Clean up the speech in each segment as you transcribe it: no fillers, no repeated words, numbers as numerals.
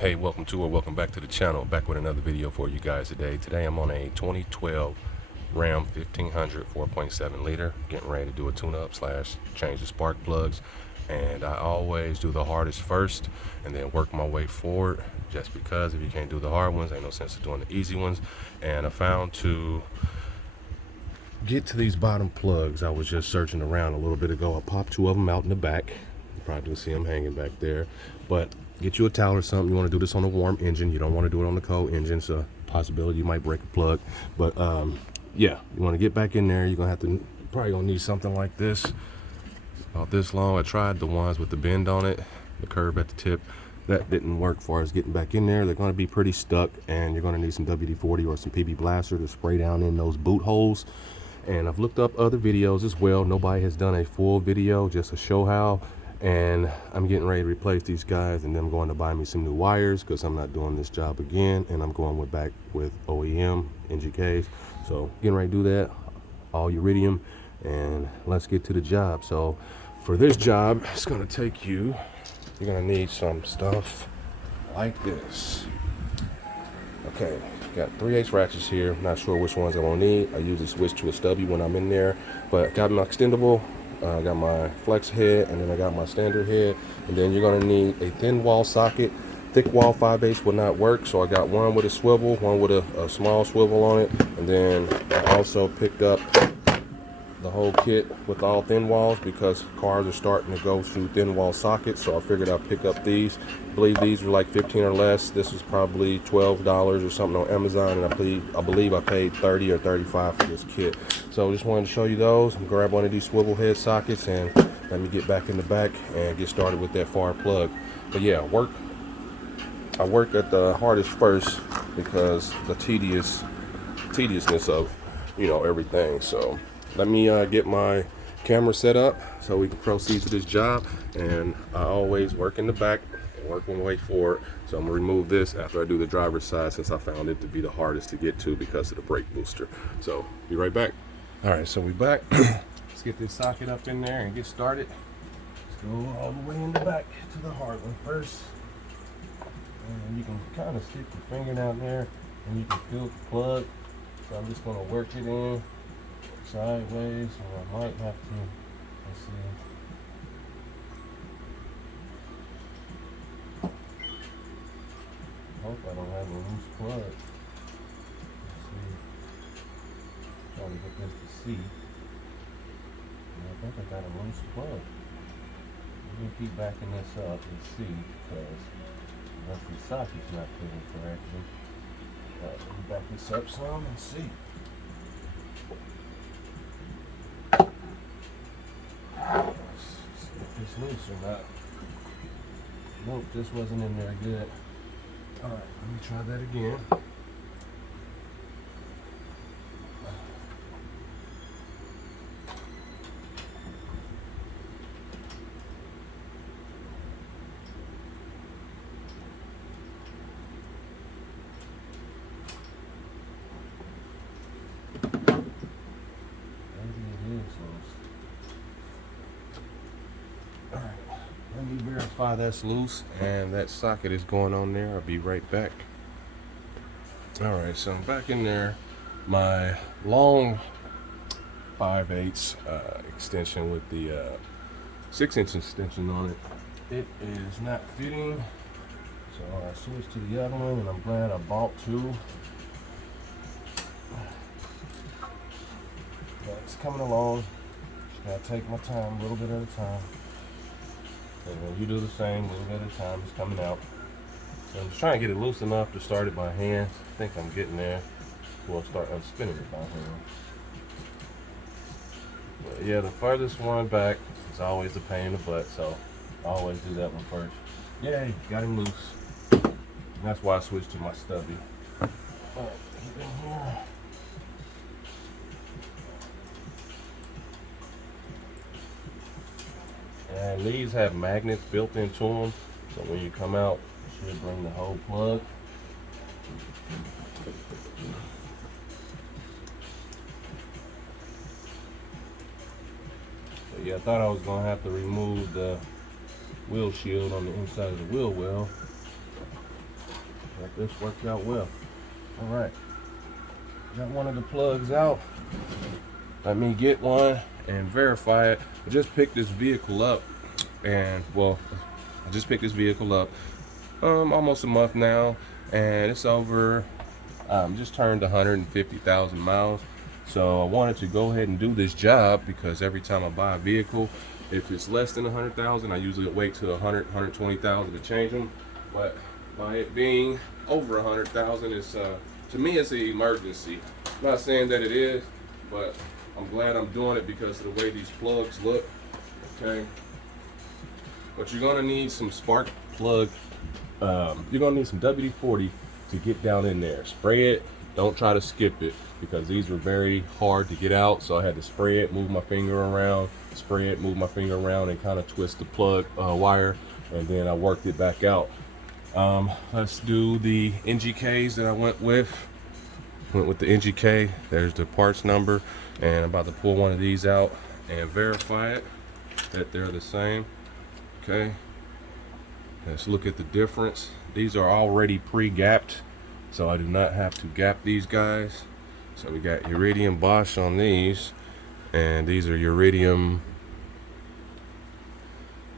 Hey, welcome to or welcome back to the channel. Back with another video for you guys today. Today I'm on a 2012 Ram 1500 4.7 liter, getting ready to do a tune-up slash change the spark plugs. And I always do the hardest first and then work my way forward, just because if you can't do the hard ones, ain't no sense of doing the easy ones. And I found to get to these bottom plugs, I was just searching around a little bit ago. I popped two of them out in the back. You probably can see them hanging back there, but get you a towel or something. You want to do this on a warm engine. You don't want to do it on the cold engine. So possibility you might break a plug. But yeah, you want to get back in there. You're gonna have to probably gonna need something like this, about this long. I tried the ones with the bend on it, the curve at the tip. That didn't work as far as getting back in there. They're going to be pretty stuck, and you're going to need some WD-40 or some PB Blaster to spray down in those boot holes. And I've looked up other videos as well. Nobody has done a full video, just a show how. And I'm getting ready to replace these guys, and then I'm going to buy me some new wires because I'm not doing this job again, and I'm going back with OEM NGKs. So getting ready to do that, all iridium, and let's get to the job. So for this job, it's going to take you, you're going to need some stuff like this. Okay, got 3/8 ratchets here. Not sure which ones I'm gonna need. I usually switch to a stubby when I'm in there, but got my extendable, got my flex head, and then I got my standard head. And then you're gonna need a thin wall socket. Thick wall 5/8 will not work, so I got one with a swivel, one with a small swivel on it. And then I also picked up the whole kit with all thin walls because cars are starting to go through thin wall sockets, so I figured I'd pick up these. I believe these were like 15 or less. This was probably $12 or something on Amazon, and I believe I paid 30 or 35 for this kit. So just wanted to show you those. I'm grab one of these swivel head sockets and let me get back in the back and get started with that far plug. But yeah, I work at the hardest first because the tediousness of everything. So let me get my camera set up so we can proceed to this job. And I always work in the back and work my way forward. So I'm gonna remove this after I do the driver's side, since I found it to be the hardest to get to because of the brake booster. So be right back. All right, so we back. Let's get this socket up in there and get started. Let's go all the way in the back to the hard one first. And you can kind of stick your finger down there and you can feel the plug. So I'm just gonna work it in sideways, or I might have to, let's see. Hope I don't have a loose plug. Let's see. Trying to get this to see. And I think I got a loose plug. I'm gonna keep backing this up and see, because unless the socket's not fitting correctly. Let me back this up some and see. If it's loose or not. Nope, this wasn't in there good. Alright, let me try that again. Let me verify that's loose and that socket is going on there. I'll be right back. Alright, so I'm back in there. My long 5/8 extension with the 6-inch extension on it, it is not fitting. So I switched to the other one, and I'm glad I bought two. But it's coming along. Just gotta take my time, a little bit at a time. And when you do the same, a little bit at a time, it's coming out. So I'm just trying to get it loose enough to start it by hand. I think I'm getting there. We'll start spinning it by hand. But yeah, the furthest one back is always a pain in the butt, so I always do that one first. Yay, got him loose. And that's why I switched to my stubby. Alright, get in here. And these have magnets built into them, so when you come out, it should bring the whole plug. So yeah, I thought I was gonna have to remove the wheel shield on the inside of the wheel well. But this worked out well. All right, got one of the plugs out. Let me get one and verify it. I just picked this vehicle up, and well, I just picked this vehicle up almost a month now, and it's over just turned 150,000 miles. So I wanted to go ahead and do this job because every time I buy a vehicle, if it's less than 100,000, I usually wait till 120,000 to change them. But by it being over 100,000, it's to me it's an emergency. I'm not saying that it is, but I'm glad I'm doing it because of the way these plugs look. Okay, but you're gonna need some spark plug. You're gonna need some WD-40 to get down in there. Spray it. Don't try to skip it because these were very hard to get out. So I had to spray it, move my finger around, spray it, move my finger around, and kind of twist the plug wire, and then I worked it back out. Let's do the NGKs that I went with. Went with the NGK. There's the parts number, and I'm about to pull one of these out and verify it that they're the same. Okay. Let's look at the difference. These are already pre-gapped, so I do not have to gap these guys. So we got iridium Bosch on these, and these are iridium.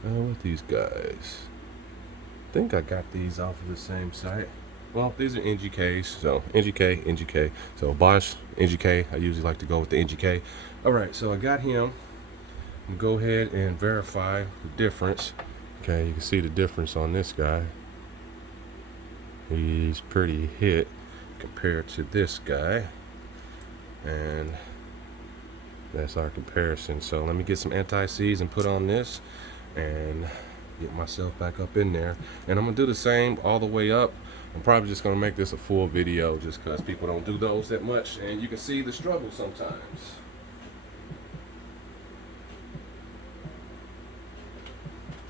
What these guys? I think I got these off of the same site. Well, these are NGKs, so NGK. So Bosch, NGK. I usually like to go with the NGK. All right, so I got him. Go ahead and verify the difference. Okay, you can see the difference on this guy. He's pretty hit compared to this guy, and that's our comparison. So let me get some anti-seize and put on this and get myself back up in there, and I'm gonna do the same all the way up. I'm probably just gonna make this a full video just because people don't do those that much, and you can see the struggle sometimes.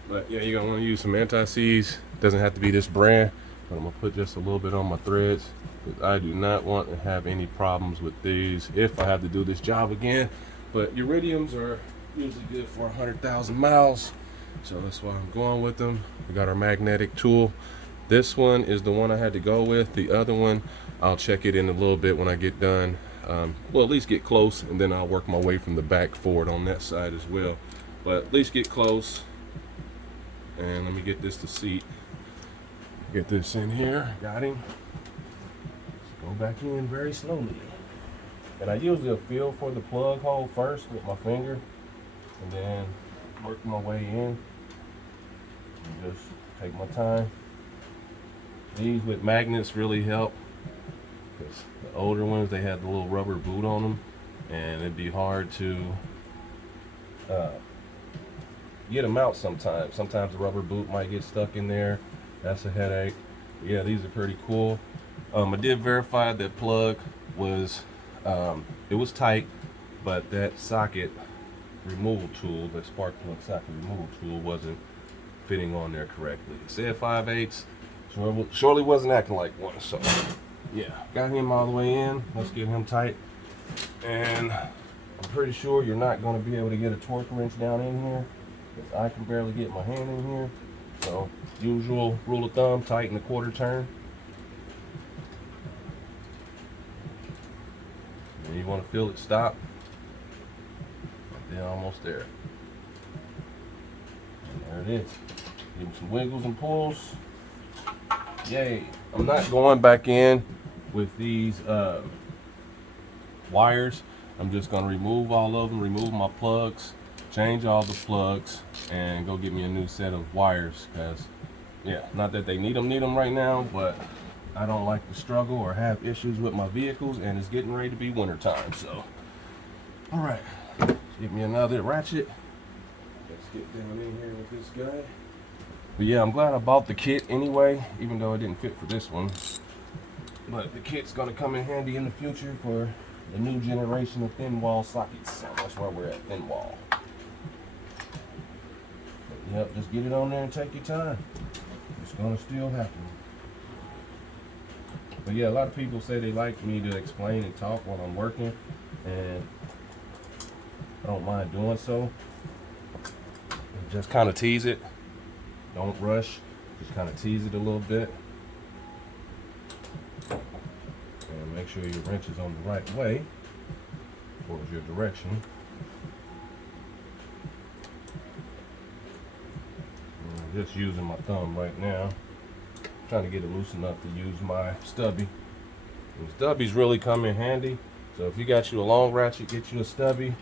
But yeah, you're gonna want to use some anti-seize. Doesn't have to be this brand, but I'm gonna put just a little bit on my threads because I do not want to have any problems with these if I have to do this job again. But iridiums are usually good for 100,000 miles, so that's why I'm going with them. We got our magnetic tool. This one is the one I had to go with. The other one, I'll check it in a little bit when I get done. Well, at least get close, and then I'll work my way from the back forward on that side as well. But at least get close. And let me get this to seat. Get this in here. Got him. Let's go back in very slowly. And I usually feel for the plug hole first with my finger, and then work my way in. And just take my time. These with magnets really help because the older ones, they had the little rubber boot on them, and it'd be hard to get them out sometimes. Sometimes the rubber boot might get stuck in there. That's a headache. But yeah, these are pretty cool. I did verify that plug was it was tight, but that socket removal tool, that spark plug socket removal tool, wasn't fitting on there correctly. It said 5/8. Surely wasn't acting like one. So yeah, got him all the way in. Let's get him tight. And I'm pretty sure you're not going to be able to get a torque wrench down in here, because I can barely get my hand in here. So usual rule of thumb, tighten the quarter turn. And you want to feel it stop. Then almost there. And there it is. Give them some wiggles and pulls. Yay. I'm not going back in with these wires. I'm just going to remove all of them, remove my plugs, change all the plugs, and go get me a new set of wires. Because, yeah, not that they need them right now, but I don't like to struggle or have issues with my vehicles, and it's getting ready to be winter time. So, all right, let's get me another ratchet. Let's get down in here with this guy. But yeah, I'm glad I bought the kit anyway, even though it didn't fit for this one. But the kit's gonna come in handy in the future for the new generation of thin wall sockets. So that's where we're at, thin wall. But yep, just get it on there and take your time. It's gonna still happen. But yeah, a lot of people say they like me to explain and talk while I'm working, and I don't mind doing so. Just kind of tease it. Don't rush. Just kind of tease it a little bit. make sure your wrench is on the right way towards your direction. I'm just using my thumb right now, trying to get it loose enough to use my stubby. And stubbies really come in handy. So if you got you a long ratchet, get you a stubby.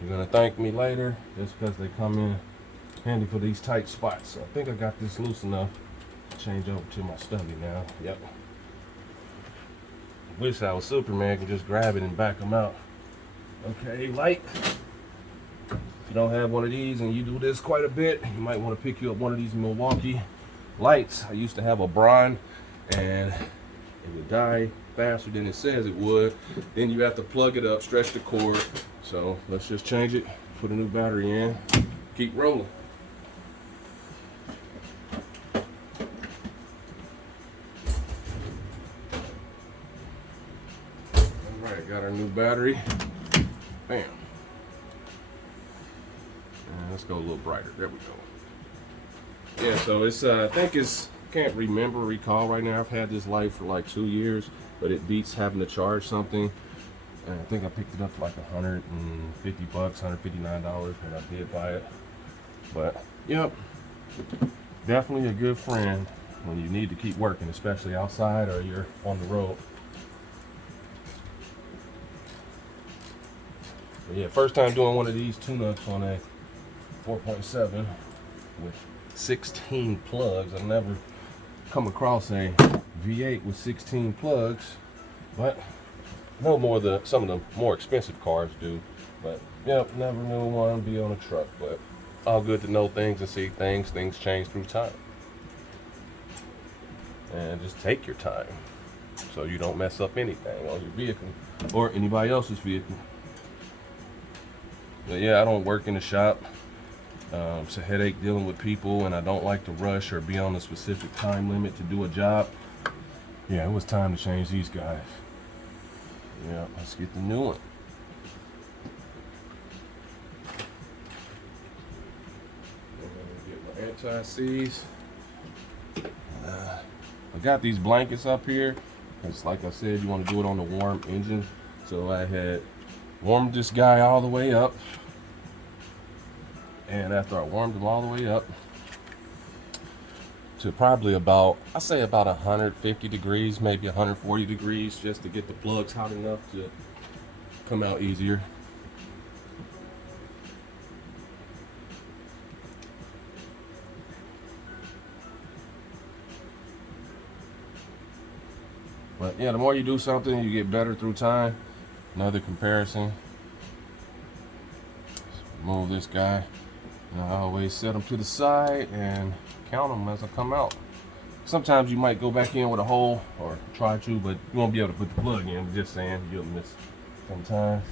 You're gonna thank me later, just because they come in handy for these tight spots. So I think I got this loose enough to change over to my stubby now. Yep. Wish I was Superman, can just grab it and back them out. Okay, light. If you don't have one of these and you do this quite a bit, you might want to pick you up one of these Milwaukee lights. I used to have a Braun, and it would die faster than it says it would. Then you have to plug it up, stretch the cord. So let's just change it, put a new battery in, keep rolling. All right, got our new battery. Bam. And let's go a little brighter. There we go. Yeah, so it's I think it's, can't recall right now. I've had this light for like 2 years, but it beats having to charge something. And I think I picked it up for like $150, $159 when I did buy it. But yep, definitely a good friend when you need to keep working, especially outside or you're on the road. But yeah, first time doing one of these tune-ups on a 4.7 with 16 plugs. I've never come across a V8 with 16 plugs, but no more than some of the more expensive cars do. But yep, never knew one be on a truck. But all good to know things and see things. Things change through time, and just take your time so you don't mess up anything on your vehicle or anybody else's vehicle. But yeah, I don't work in the shop. It's a headache dealing with people, and I don't like to rush or be on a specific time limit to do a job. Yeah, it was time to change these guys. Yeah, let's get the new one. Get my anti-seize. I got these blankets up here because, like I said, you want to do it on the warm engine. So I had warmed this guy all the way up. And after I warmed them all the way up to probably about, I say about 150 degrees, maybe 140 degrees, just to get the plugs hot enough to come out easier. But yeah, the more you do something, you get better through time. Another comparison. Move this guy. And I always set them to the side and count them as I come out. Sometimes you might go back in with a hole or try to, but you won't be able to put the plug in. Just saying, you'll miss sometimes.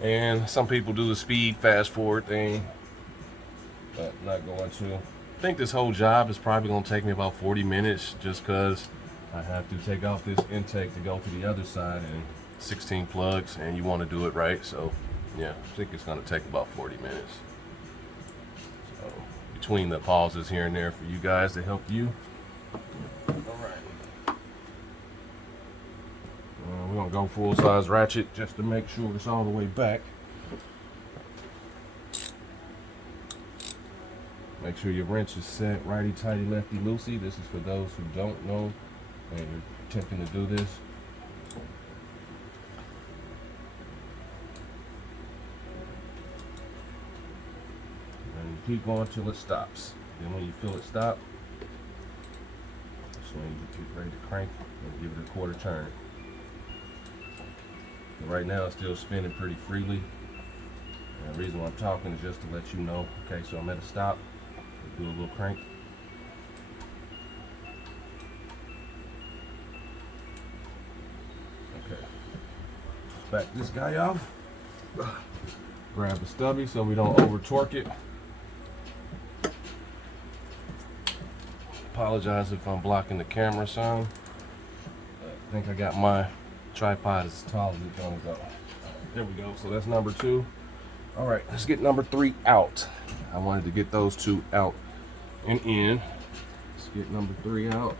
And some people do the speed fast forward thing, but not going to. I think this whole job is probably going to take me about 40 minutes just because I have to take off this intake to go to the other side, and 16 plugs, and you want to do it right. So yeah, I think it's going to take about 40 minutes. So between the pauses here and there for you guys to help you. All right. We're going to go full size ratchet just to make sure it's all the way back. Make sure your wrench is set righty tighty lefty loosey. This is for those who don't know and you're attempting to do this. And keep going till it stops. Then when you feel it stop, that's when you get ready to crank and give it a quarter turn. And right now it's still spinning pretty freely. And the reason why I'm talking is just to let you know, okay, so I'm at a stop. Do a little crank. Okay. Back this guy off. Grab the stubby so we don't over torque it. Apologize if I'm blocking the camera some. I think I got my tripod as tall as it's gonna go. There we go. So that's number 2. All right, let's get number 3 out. I wanted to get those 2 out and in. Let's get number 3 out.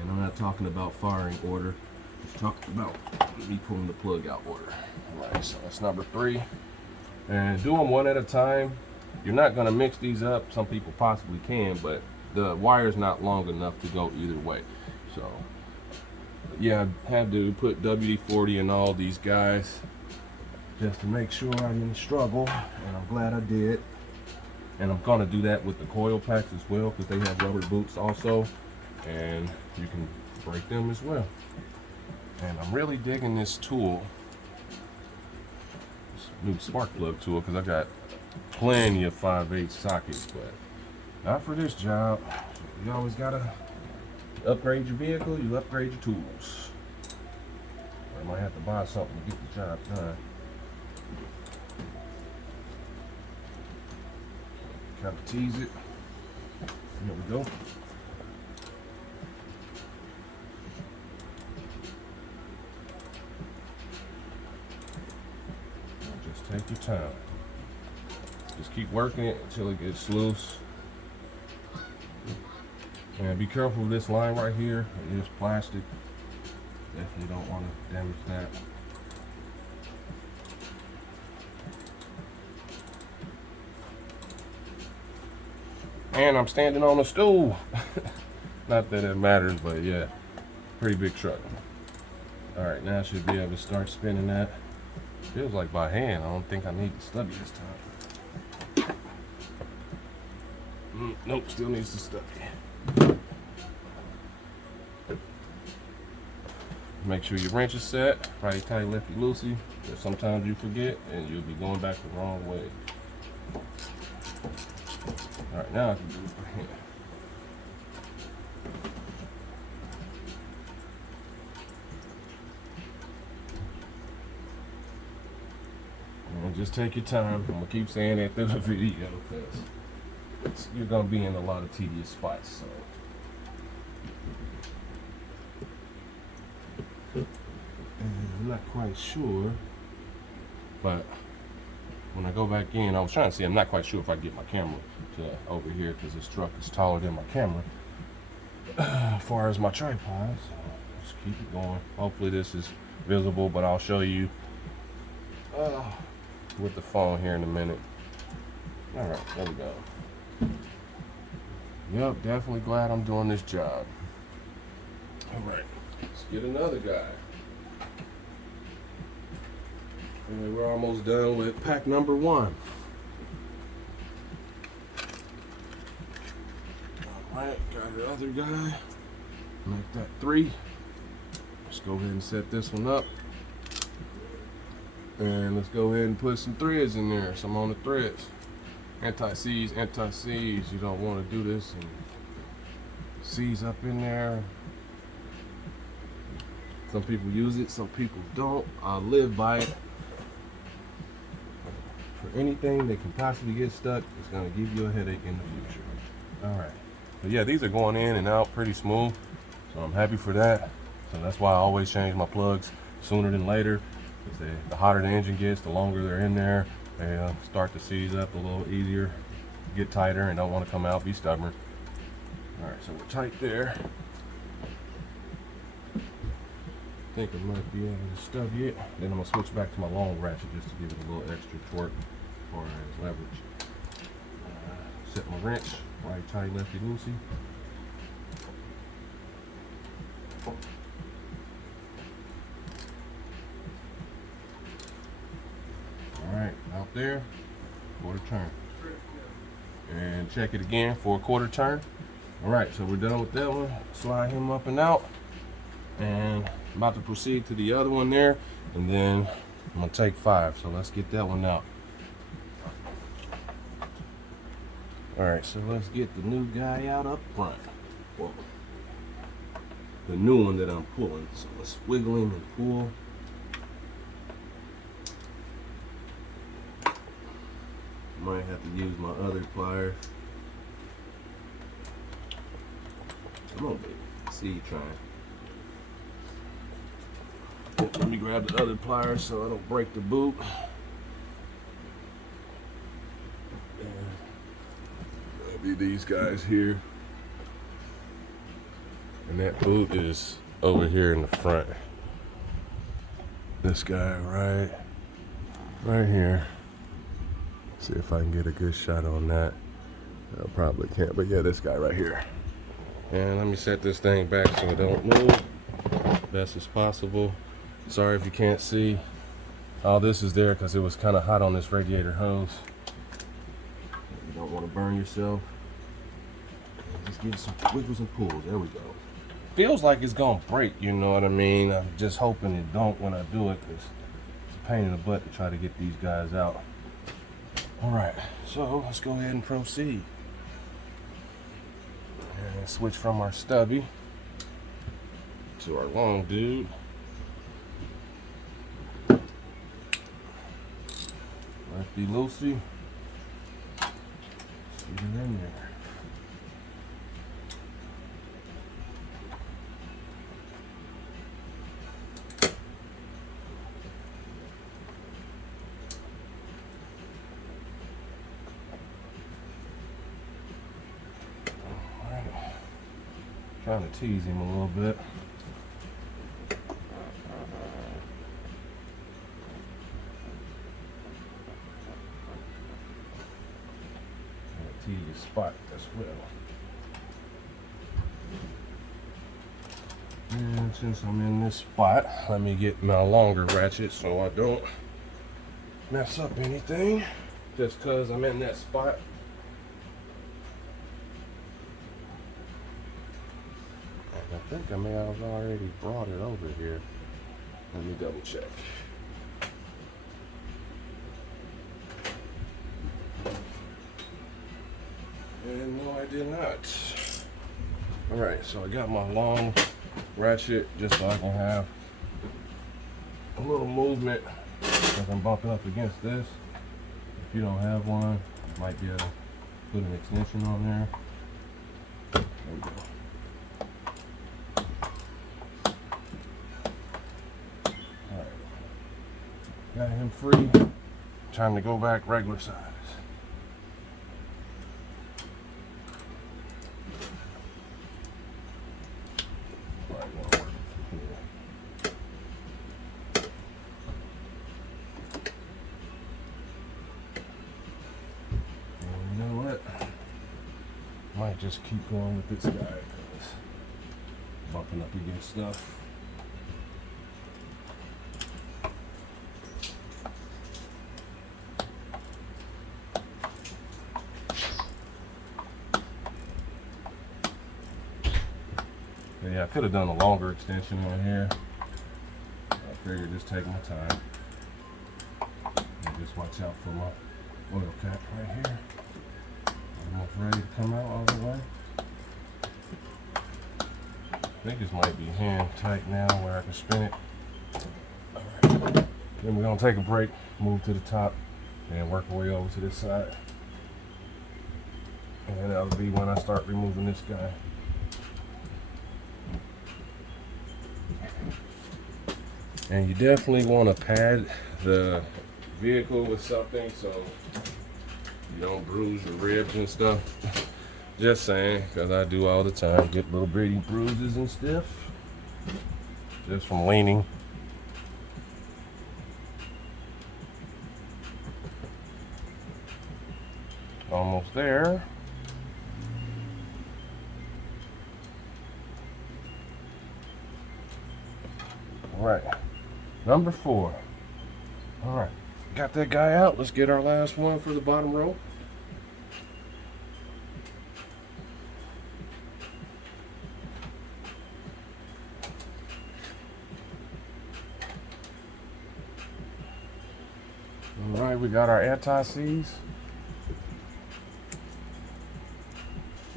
And I'm not talking about firing order. Just talking about me pulling the plug out order. All right, so that's number 3. And do them one at a time. You're not gonna mix these up. Some people possibly can, but the wire's not long enough to go either way. So yeah, I had to put WD-40 in all these guys just to make sure I didn't struggle, and I'm glad I did. And I'm gonna do that with the coil packs as well, because they have rubber boots also, and you can break them as well. And I'm really digging this tool, this new spark plug tool, because I got plenty of 5/8 sockets, but not for this job. You always gotta upgrade your vehicle, you upgrade your tools. I might have to buy something to get the job done. Kind of tease it. There we go. Just take your time. Just keep working it until it gets loose. And be careful with this line right here. It is plastic. Definitely don't want to damage that. And I'm standing on a stool. Not that it matters, but yeah, pretty big truck. All right, now I should be able to start spinning that. Feels like by hand. I don't think I need the stubby this time. Nope, still needs the stubby. Make sure your wrench is set, right tight, lefty loosey, because sometimes you forget and you'll be going back the wrong way. All right, now I can do it by hand. And just take your time. I'm gonna keep saying that through the video because you're gonna be in a lot of tedious spots. So. And I'm not quite sure, but when I go back in, I was trying to see. I'm not quite sure if I get my camera to over here because this truck is taller than my camera. As far as my tripod, so just keep it going. Hopefully this is visible, but I'll show you with the phone here in a minute. All right, there we go. Yep, definitely glad I'm doing this job. All right, let's get another guy. And we're almost done with pack number 1. Alright, got the other guy. Make that 3. Let's go ahead and set this one up. And let's go ahead and put some threads in there. Some on the threads. Anti-seize, anti-seize. You don't want to do this and seize up in there. Some people use it, some people don't. I live by it. For anything that can possibly get stuck, it's going to give you a headache in the future. All right. But yeah, these are going in and out pretty smooth. So I'm happy for that. So that's why I always change my plugs sooner than later. Because the hotter the engine gets, the longer they're in there. They start to seize up a little easier, get tighter, and don't want to come out, be stubborn. All right, so we're tight there. I think I might be able to stub it. Then I'm gonna switch back to my long ratchet just to give it a little extra torque as far as leverage. Set my wrench, right tight, lefty loosey. All right, out there, quarter turn. And check it again for a quarter turn. All right, so we're done with that one. Slide him up and out. And I'm about to proceed to the other one there, and then I'm gonna take 5. So let's get that one out. All right, so let's get the new guy out up front. Well, the new one that I'm pulling. So let's wiggle him and pull. Might have to use my other pliers. Come on, baby. See you trying. Let me grab the other pliers so I don't break the boot. be these guys here. And that boot is over here in the front. This guy right here. See if I can get a good shot on that. I probably can't, but yeah, this guy right here. And let me set this thing back so it don't move best as possible. Sorry if you can't see. All this is there because it was kind of hot on this radiator hose. You don't want to burn yourself. Just give it some wiggles and pulls. There we go. Feels like it's gonna break, you know what I mean? I'm just hoping it don't when I do it, because it's a pain in the butt to try to get these guys out. All right, so let's go ahead and proceed. And switch from our stubby to our long dude. Lefty loosey. Get it in there. Trying to tease him a little bit. Tease your spot as well. And since I'm in this spot, let me get my longer ratchet so I don't mess up anything. Just because I'm in that spot. I think I may have already brought it over here. Let me double check. And no, I did not. All right, so I got my long ratchet just so I can have a little movement as I'm bumping up against this. If you don't have one, you might be able to put an extension on there. There we go. Got him free. Time to go back regular size. And you know what? Might just keep going with this guy because bumping up against stuff. Yeah, I could have done a longer extension on here. I figured just take my time. And just watch out for my oil cap right here. Almost ready to come out all the way. I think this might be hand tight now where I can spin it. Alright. Then we're gonna take a break, move to the top, and work our way over to this side. And that'll be when I start removing this guy. And you definitely want to pad the vehicle with something so you don't bruise your ribs and stuff. Just saying, because I do all the time. Get little bitty bruises and stuff just from leaning. Almost there. All right. Number 4. All right, got that guy out. Let's get our last one for the bottom row. All right, we got our anti-seize.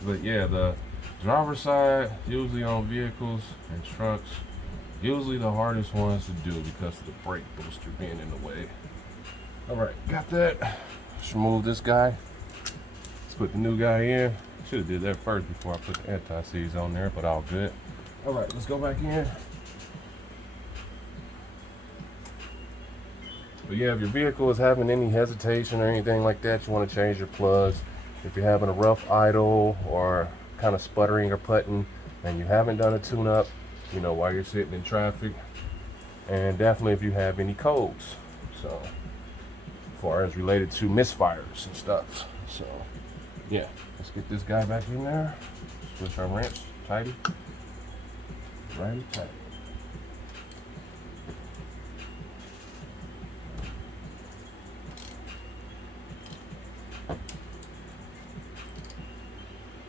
But yeah, the driver's side, usually on vehicles and trucks, usually the hardest ones to do because of the brake booster being in the way. All right, got that. Let's remove this guy. Let's put the new guy in. Should have did that first before I put the anti-seize on there, but all good. All right, let's go back in. But yeah, if your vehicle is having any hesitation or anything like that, you want to change your plugs, if you're having a rough idle or kind of sputtering or putting and you haven't done a tune-up, you know, while you're sitting in traffic, and definitely if you have any codes, so as far as related to misfires and stuff. So yeah, let's get this guy back in there, switch our wrench tighty, righty tighty.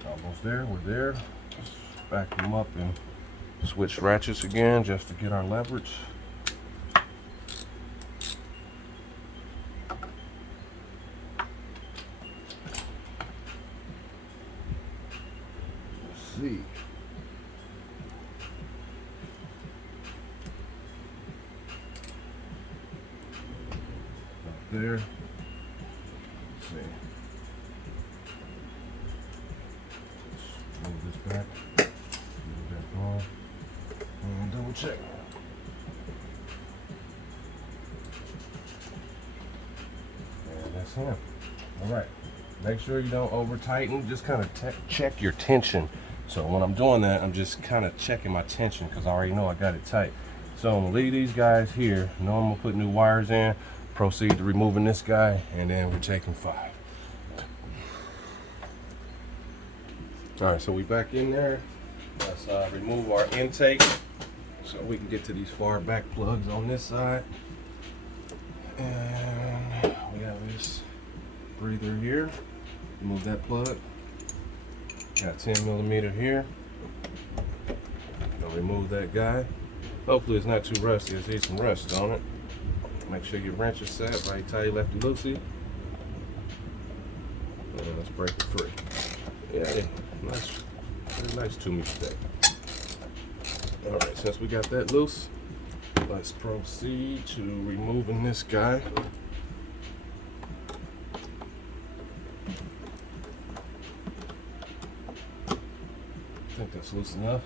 Almost there, we're there. Let's back them up and switch ratchets again just to get our leverage. Let's see. Up there. Let's see. Move this back, move that on, and double check. And that's him. All right, make sure you don't over tighten, just kind of check your tension. So when I'm doing that, I'm just kind of checking my tension because I already know I got it tight. So I'm gonna leave these guys here. Know I'm gonna put new wires in, proceed to removing this guy, and then we're taking 5. All right, so we back in there. Let's remove our intake so we can get to these far back plugs on this side. And we have this breather here. Remove that plug. Got 10mm here. Gonna remove that guy. Hopefully it's not too rusty. I see some rust on it. Make sure your wrench is set right tight, lefty loosey. And let's break it free. Yeah. Nice, very nice to me today. All right, since we got that loose, let's proceed to removing this guy. I think that's loose enough.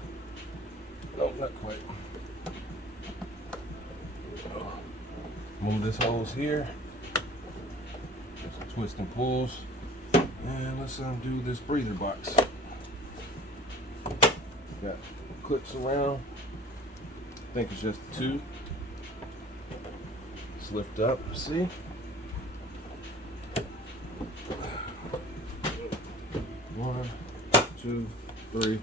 No, not quite. Move this hose here. Just twist and pulls. And let's undo this breather box. Got clips around. I think it's just 2. It's lift up, see? One, 2, 3.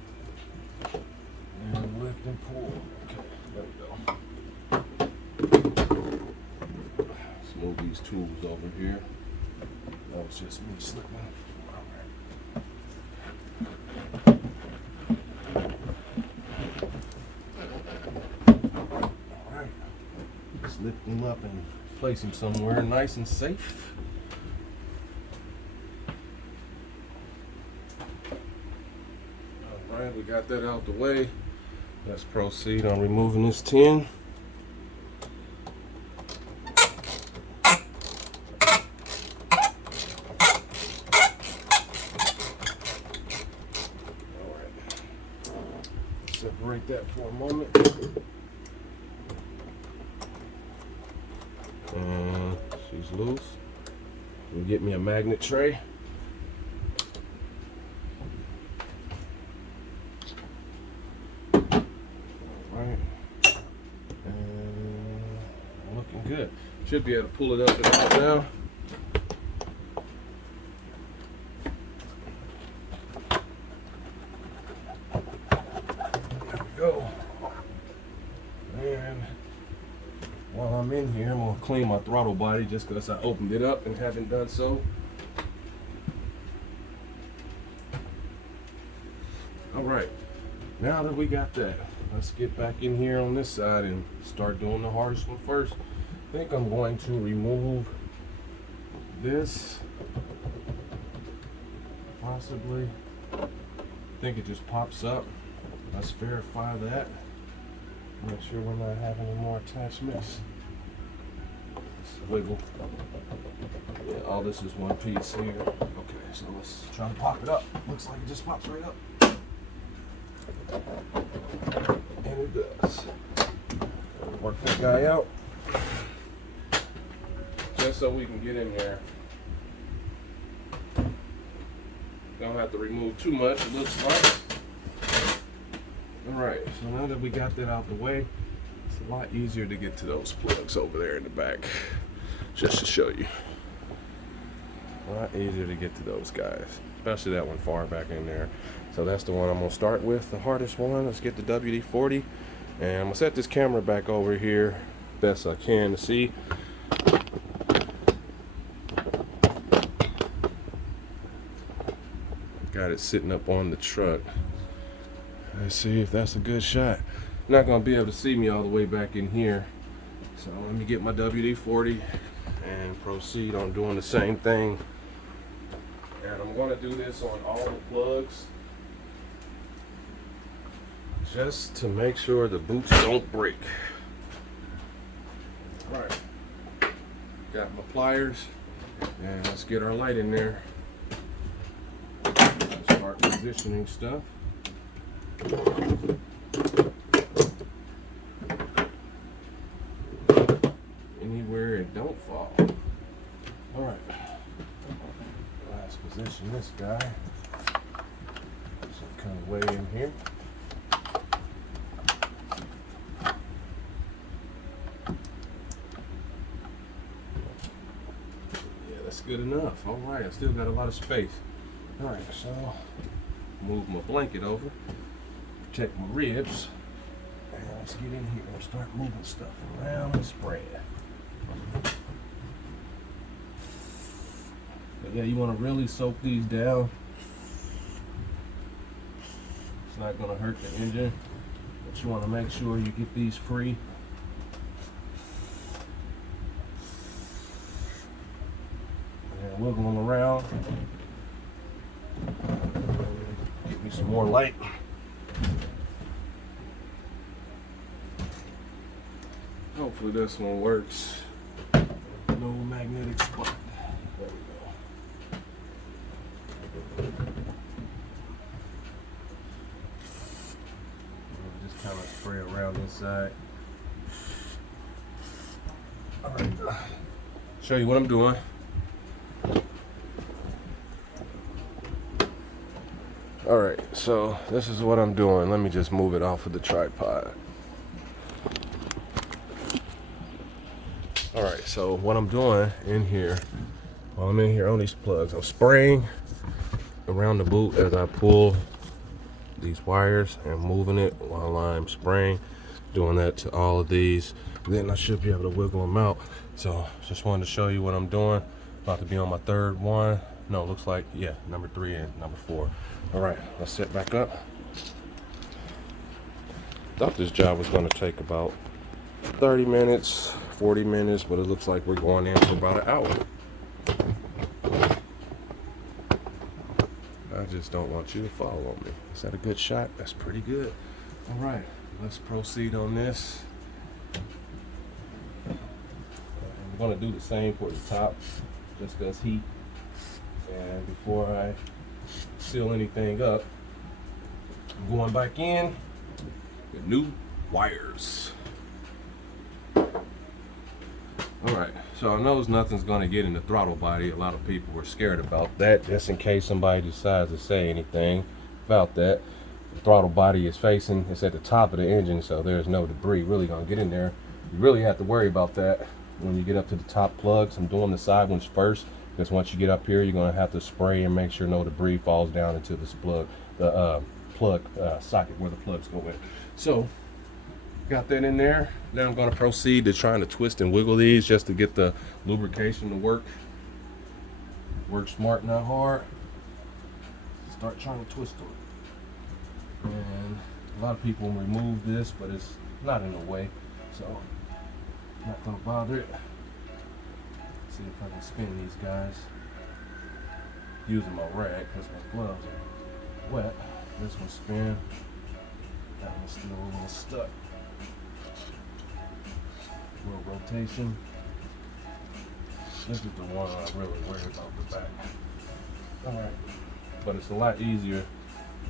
And lift and pull. Okay, there we go. Let's move these tools over here. That was just me slipping. Lift him up and place him somewhere nice and safe. All right, we got that out the way. Let's proceed on removing this tin. All right, separate that for a moment. And she's loose. We'll get me a magnet tray. Alright. And looking good. Should be able to pull it up and out now. There we go. And while I'm in here, I'm gonna clean my throttle body just because I opened it up and haven't done so. All right, now that we got that, let's get back in here on this side and start doing the hardest one first. I think I'm going to remove this, possibly. I think it just pops up. Let's verify that. Make sure we're not having any more attachments. Let's wiggle. Yeah, all this is one piece here. Okay, so let's try to pop it up. Looks like it just pops right up. And it does. Work that guy out. Just so we can get in there Don't have to remove too much, it looks like. Alright, so now that we got that out the way, it's a lot easier to get to those plugs over there in the back. Just to show you. A lot easier to get to those guys, especially that one far back in there. So that's the one I'm gonna start with, the hardest one. Let's get the WD-40, and I'm gonna set this camera back over here best I can to see. Got it sitting up on the truck. Let's see if that's a good shot. Not gonna be able to see me all the way back in here, so let me get my WD-40 and proceed on doing the same thing. And I'm gonna do this on all the plugs, just to make sure the boots don't break. All right, got my pliers, and let's get our light in there. Start positioning stuff. Anywhere it don't fall. All right, let's position this guy some kind of way in here. Yeah, that's good enough. All right, I still got a lot of space. All right, so move my blanket over, protect my ribs, and let's get in here and start moving stuff around the spread. But yeah, you want to really soak these down. It's not going to hurt the engine, but you want to make sure you get these free. And wiggle them around. Give me some more light. Hopefully this one works. No magnetic spot. There we go. Just kind of spray around inside. All right. Show you what I'm doing. All right, so this is what I'm doing. Let me just move it off of the tripod. All right, so what I'm doing in here, while I'm in here on these plugs, I'm spraying around the boot as I pull these wires and moving it while I'm spraying, doing that to all of these. Then I should be able to wiggle them out. So just wanted to show you what I'm doing. About to be on my third one. No, looks like, yeah, number 3 and number 4. All right, let's set back up. Thought this job was gonna take about 30 minutes, 40 minutes, but it looks like we're going in for about an hour. I just don't want you to follow me. Is that a good shot? That's pretty good. All right, let's proceed on this. I'm gonna do the same for the top, just because heat. And before I seal anything up, I'm going back in with new wires. Alright, so I know nothing's going to get in the throttle body. A lot of people were scared about that, just in case somebody decides to say anything about that. The throttle body is facing, it's at the top of the engine, so there's no debris really going to get in there. You really have to worry about that when you get up to the top plugs. I'm doing the side ones first, because once you get up here, you're going to have to spray and make sure no debris falls down into this plug, the plug socket where the plugs go in. So, got that in there. Now I'm going to proceed to trying to twist and wiggle these just to get the lubrication to work. Work smart, not hard. Start trying to twist them. And a lot of people remove this, but it's not in the way, so I'm not going to bother it. See if I can spin these guys using my rag because my gloves are wet. This one spin. That one's still a little stuck. A little rotation. This is the one I really worry about the back. Alright. But it's a lot easier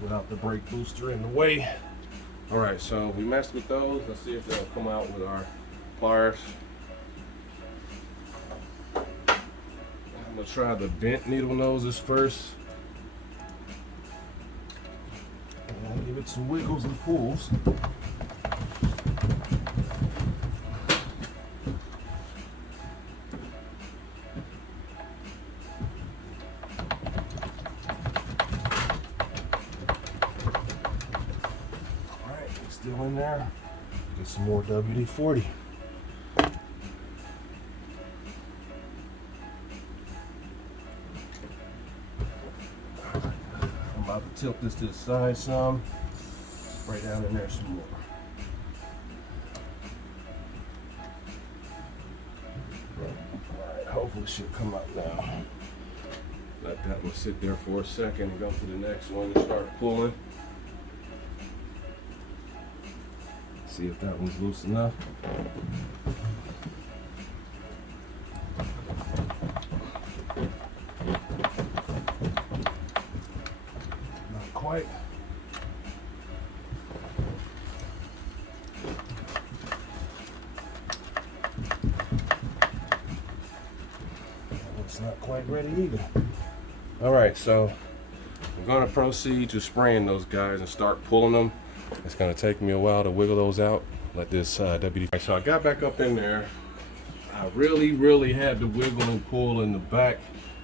without the brake booster in the way. Alright, so we messed with those. Let's see if they'll come out with our pliers. I'm gonna try the bent needle noses first. get some wiggles and pulls. Alright, still in there. Get some more WD-40. I'm about to tilt this to the side some. Spray down in there some more. Alright, hopefully she'll come out now. Let that one sit there for a second and go to the next one and start pulling. See if that one's loose enough. Not quite. It's not quite ready either. All right, so I'm gonna proceed to spraying those guys and start pulling them. It's gonna take me a while to wiggle those out. Let this WD. So I got back up in there. I really had to wiggle and pull in the back.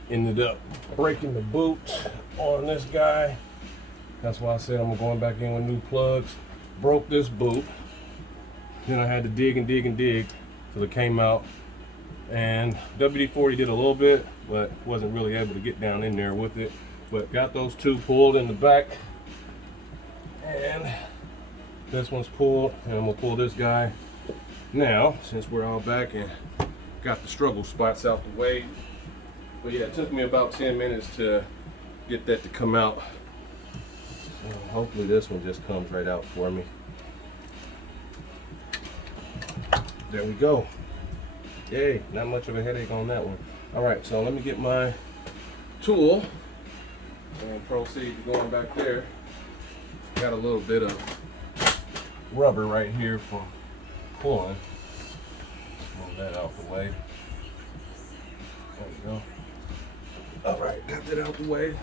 Ended up breaking the boot on this guy. That's why I said I'm going back in with new plugs. Broke this boot. Then I had to dig and dig and dig till it came out. And WD-40 did a little bit, but wasn't really able to get down in there with it. But got those two pulled in the back. And this one's pulled, and I'm gonna pull this guy now, since we're all back and got the struggle spots out the way. But yeah, it took me about 10 minutes to get that to come out. So hopefully this one just comes right out for me. There we go. Yay, not much of a headache on that one. All right, so let me get my tool and proceed to going back there. Got a little bit of rubber right here for pulling. Move that out the way. There we go. All right, got that out the way.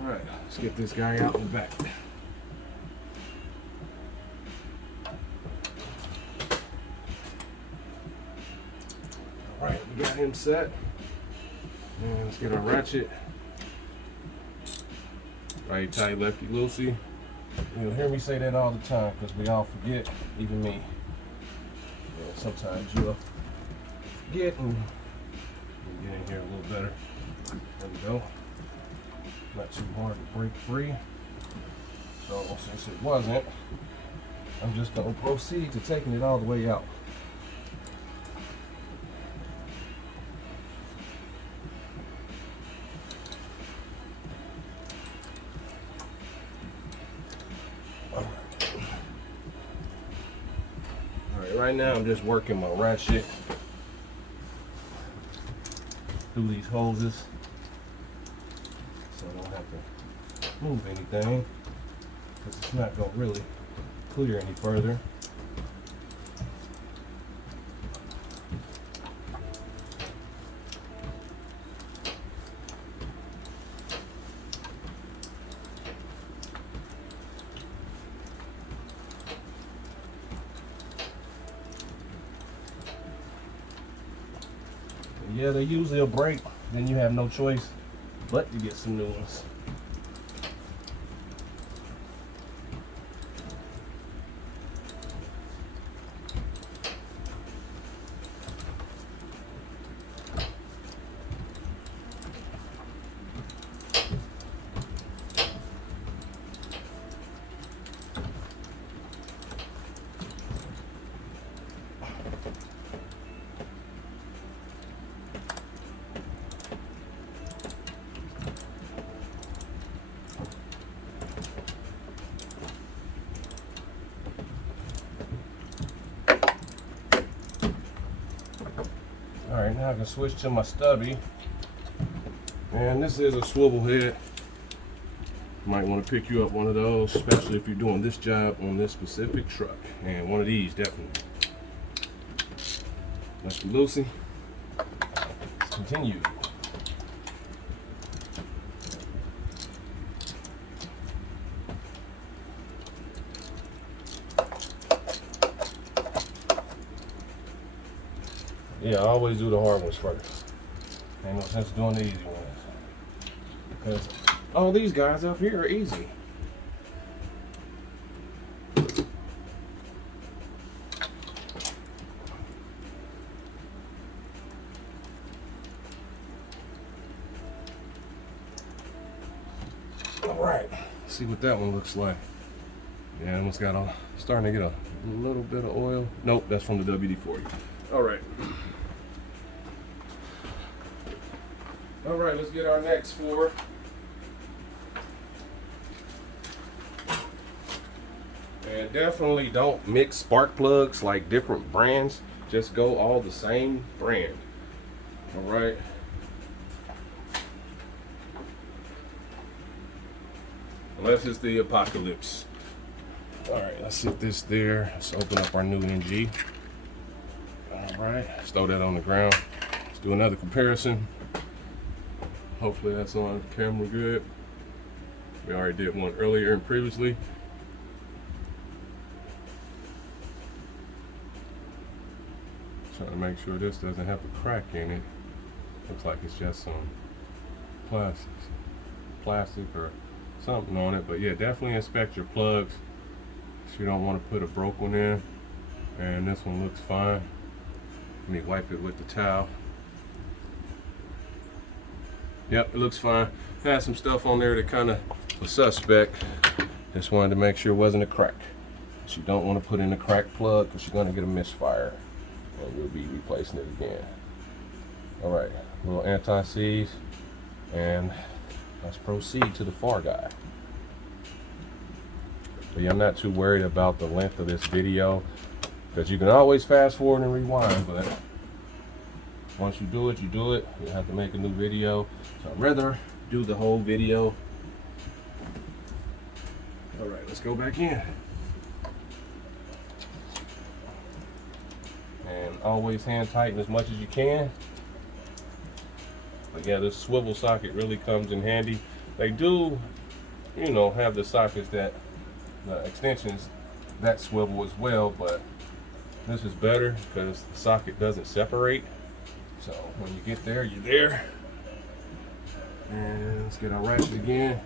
All right, let's get this guy out in the back. All right, we got him set. And let's get our ratchet. Right tight, lefty loosey. You'll hear me say that all the time because we all forget, even me. Yeah, sometimes you'll forget and get in here a little better. There we go. Not too hard to break free. So since it wasn't, I'm just going to proceed to taking it all the way out. Right now I'm just working my ratchet through these hoses so I don't have to move anything because it's not going to really clear any further. Yeah, they usually will break, then you have no choice but to get some new ones. All right, now I can switch to my stubby. And this is a swivel head. Might want to pick you up one of those, especially if you're doing this job on this specific truck. And one of these, definitely. Lefty loosey. Let's continue. Yeah, I always do the hard ones first. Ain't no sense doing the easy ones. Because all these guys up here are easy. All right, see what that one looks like. Yeah, it's got a, starting to get a little bit of oil. Nope, that's from the WD-40. All right. All right, let's get our next four. And definitely don't mix spark plugs like different brands. Just go all the same brand. All right. Unless it's the Apocalypse. All right, let's set this there. Let's open up our new NG. All right, let's throw that on the ground. Let's do another comparison. Hopefully that's on camera good. We already did one earlier and previously. Trying to make sure this doesn't have a crack in it. Looks like it's just some plastic or something on it. But yeah, definitely inspect your plugs. You don't want to put a broke one in. And this one looks fine. Let me wipe it with the towel. Yep, it looks fine. Had some stuff on there that kind of was suspect. Just wanted to make sure it wasn't a crack. But you don't want to put in a cracked plug because you're going to get a misfire. And you'll be replacing it again. All right, a little anti-seize. And let's proceed to the far guy. But yeah, I'm not too worried about the length of this video because you can always fast forward and rewind, but once you do it, you do it. You have to make a new video. So I'd rather do the whole video. All right, let's go back in. And always hand tighten as much as you can. But yeah, this swivel socket really comes in handy. They do, you know, have the sockets that, the extensions that swivel as well, but this is better because the socket doesn't separate. So when you get there, you're there. And let's get our ratchet again.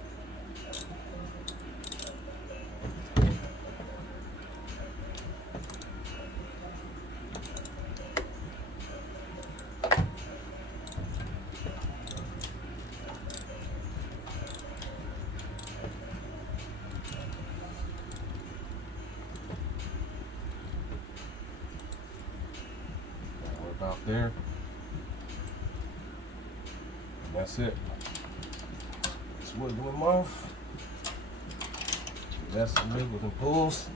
We're about there. And that's it. Wiggle them off. That's the wiggles and pulls.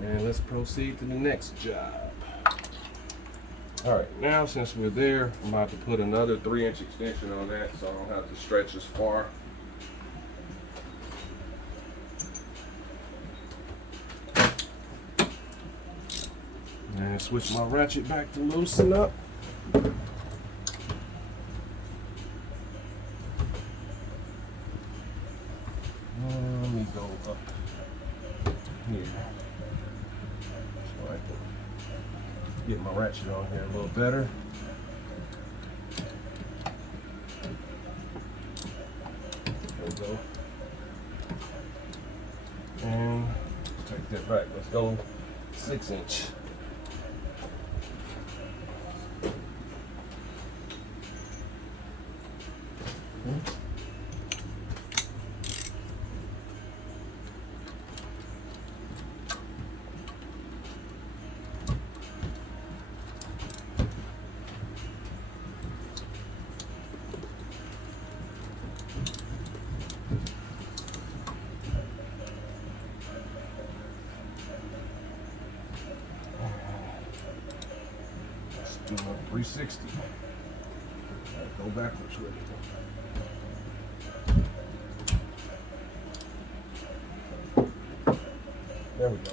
And let's proceed to the next job. Alright, now since we're there, I'm about to put another 3-inch extension on that so I don't have to stretch as far. And switch my ratchet back to loosen up. Let me go up here so I can get my ratchet on here a little better. There we go. And let's take that back. Let's go 6-inch. Do a 360. All right, go backwards with it. There we go.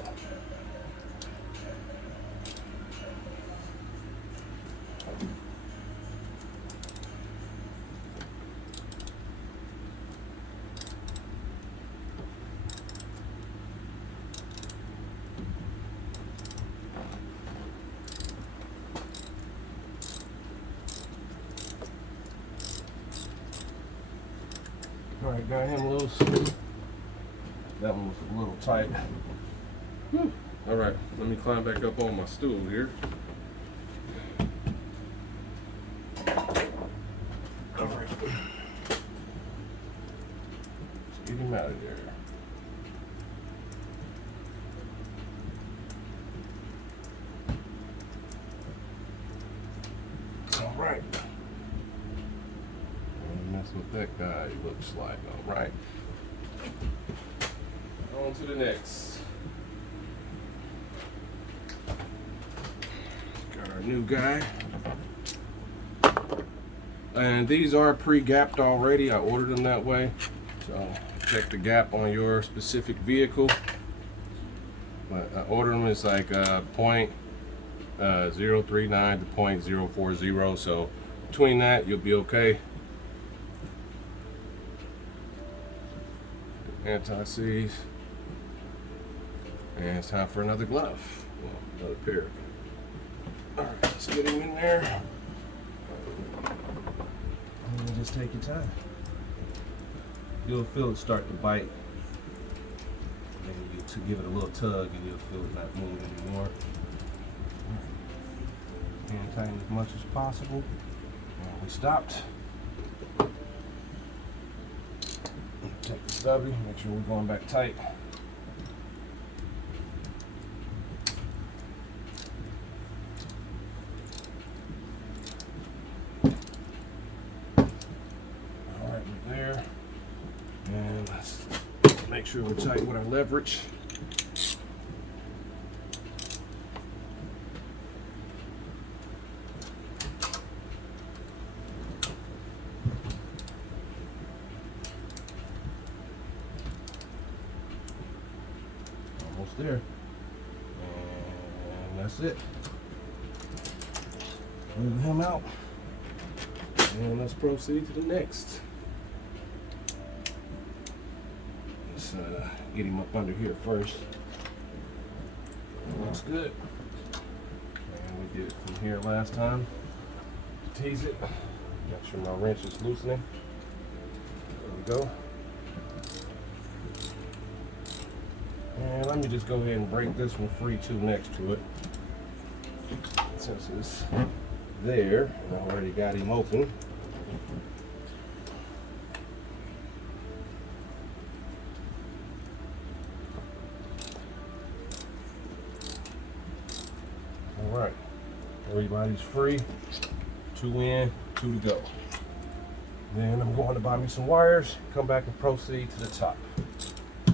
Alright, got him loose. That one was a little tight. Alright, let me climb back up on my stool here. Alright. Let's get him out of there. Alright. That's what that guy looks like. Alright. On to the next. Got our new guy. And these are pre-gapped already. I ordered them that way. So check the gap on your specific vehicle. But I ordered them, it's like .039 to .040. So between that, you'll be okay. Anti-seize. And it's time for another glove. Well, another pair. Alright, let's get him in there. And just take your time. You'll feel it start to bite. And you to give it a little tug and you'll feel it not move anymore. Hand tighten as much as possible. And we stopped. Take the stubby, make sure we're going back tight. Alright, we're there. And let's make sure we're tight with our leverage. Almost there. And that's it. Move him out. And let's proceed to the next. Let's get him up under here first. Looks good. And we did it from here last time. Tease it. Make sure my wrench is loosening. There we go. And let me just go ahead and break this one free too next to it. Since it's there, and I already got him open. Alright, everybody's free. 2 in, 2 to go. Then I'm going to buy me some wires, come back and proceed to the top.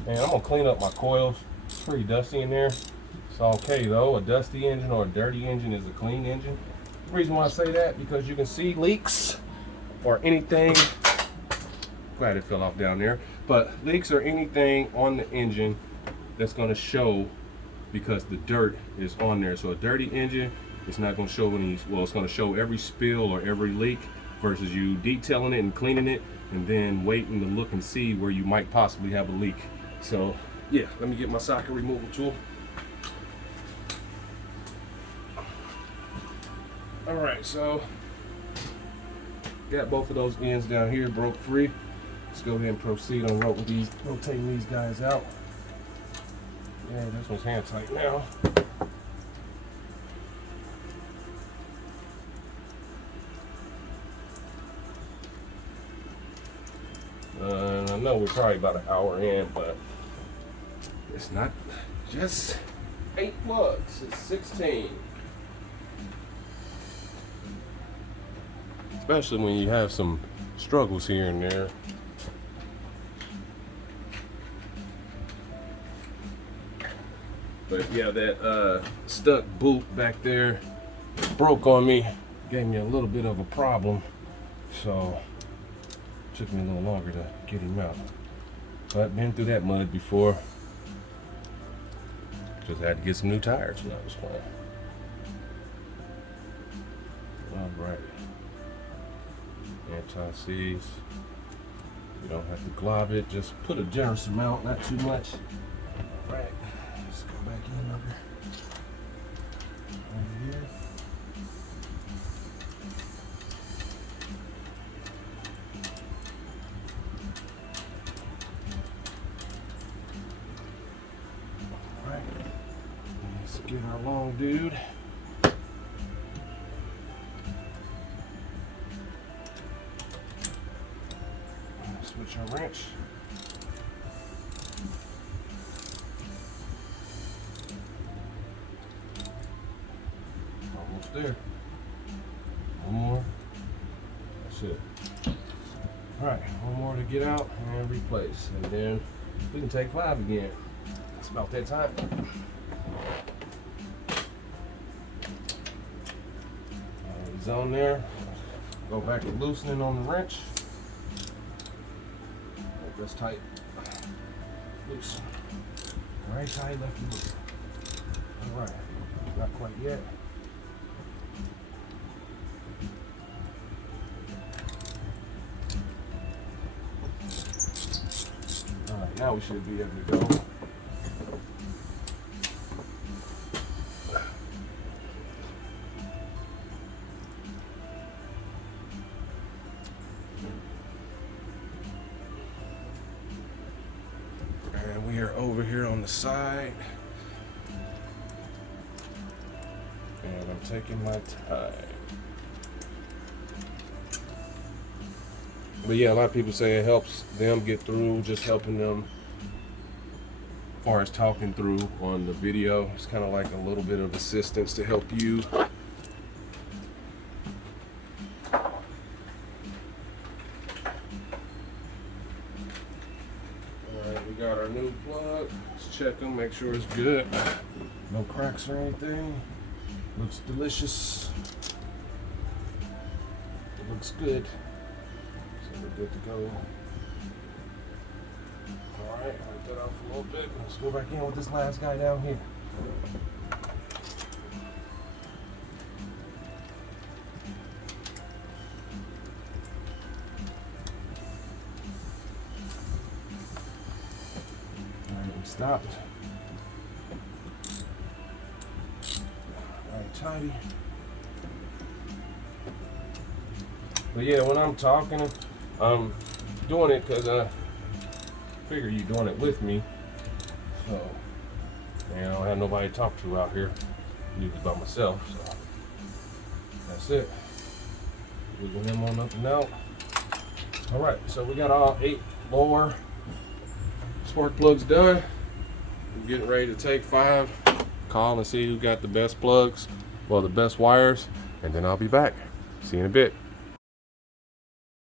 And I'm gonna clean up my coils. It's pretty dusty in there. It's okay though. A dusty engine or a dirty engine is a clean engine. The reason why I say that, because you can see leaks or anything. Glad it fell off down there. But leaks or anything on the engine that's gonna show because the dirt is on there. So a dirty engine, it's not gonna show any, well, it's gonna show every spill or every leak versus you detailing it and cleaning it and then waiting to look and see where you might possibly have a leak. So yeah, let me get my socket removal tool. All right, so got both of those ends down here broke free. Let's go ahead and proceed on rotating these guys out. Yeah, this one's hand tight now. I know we're probably about an hour in, but it's not just 8 plugs, it's 16. Especially when you have some struggles here and there. But yeah, that stuck boot back there broke on me, gave me a little bit of a problem. So took me a little longer to get him out. But I've been through that mud before. Just had to get some new tires when I was playing. Alright. Anti-seize. You don't have to glob it, just put a generous amount, not too much. Alright, let's go back in under here. get our long dude. Switch our wrench. Almost there. One more. That's it. Alright, one more to get out and replace. And then we can take 5 again. It's about that time. He's on there. Go back to loosening on the wrench. That's tight. Loose. Right side, left loose. Alright. Not quite yet. Alright, now we should be able to go. And we are over here on the side. And I'm taking my time. But yeah, a lot of people say it helps them get through, just helping them as far as talking through on the video. It's kind of like a little bit of assistance to help you. Alright, we got our new plug. Let's check them, make sure it's good. No cracks or anything. Looks delicious. It looks good. So we're good to go. Alright, wipe that off a little bit. Let's go back in with this last guy down here. Alright, we stopped. Alright, tidy. But yeah, when I'm talking, I'm doing it because I figure you're doing it with me. So, man, I don't have nobody to talk to out here. Usually by myself. So, that's it. Wiggling them on up and out. Alright, so we got all 8 lower spark plugs done. We're getting ready to take 5. Call and see who got the best plugs, well, the best wires, and then I'll be back. See you in a bit.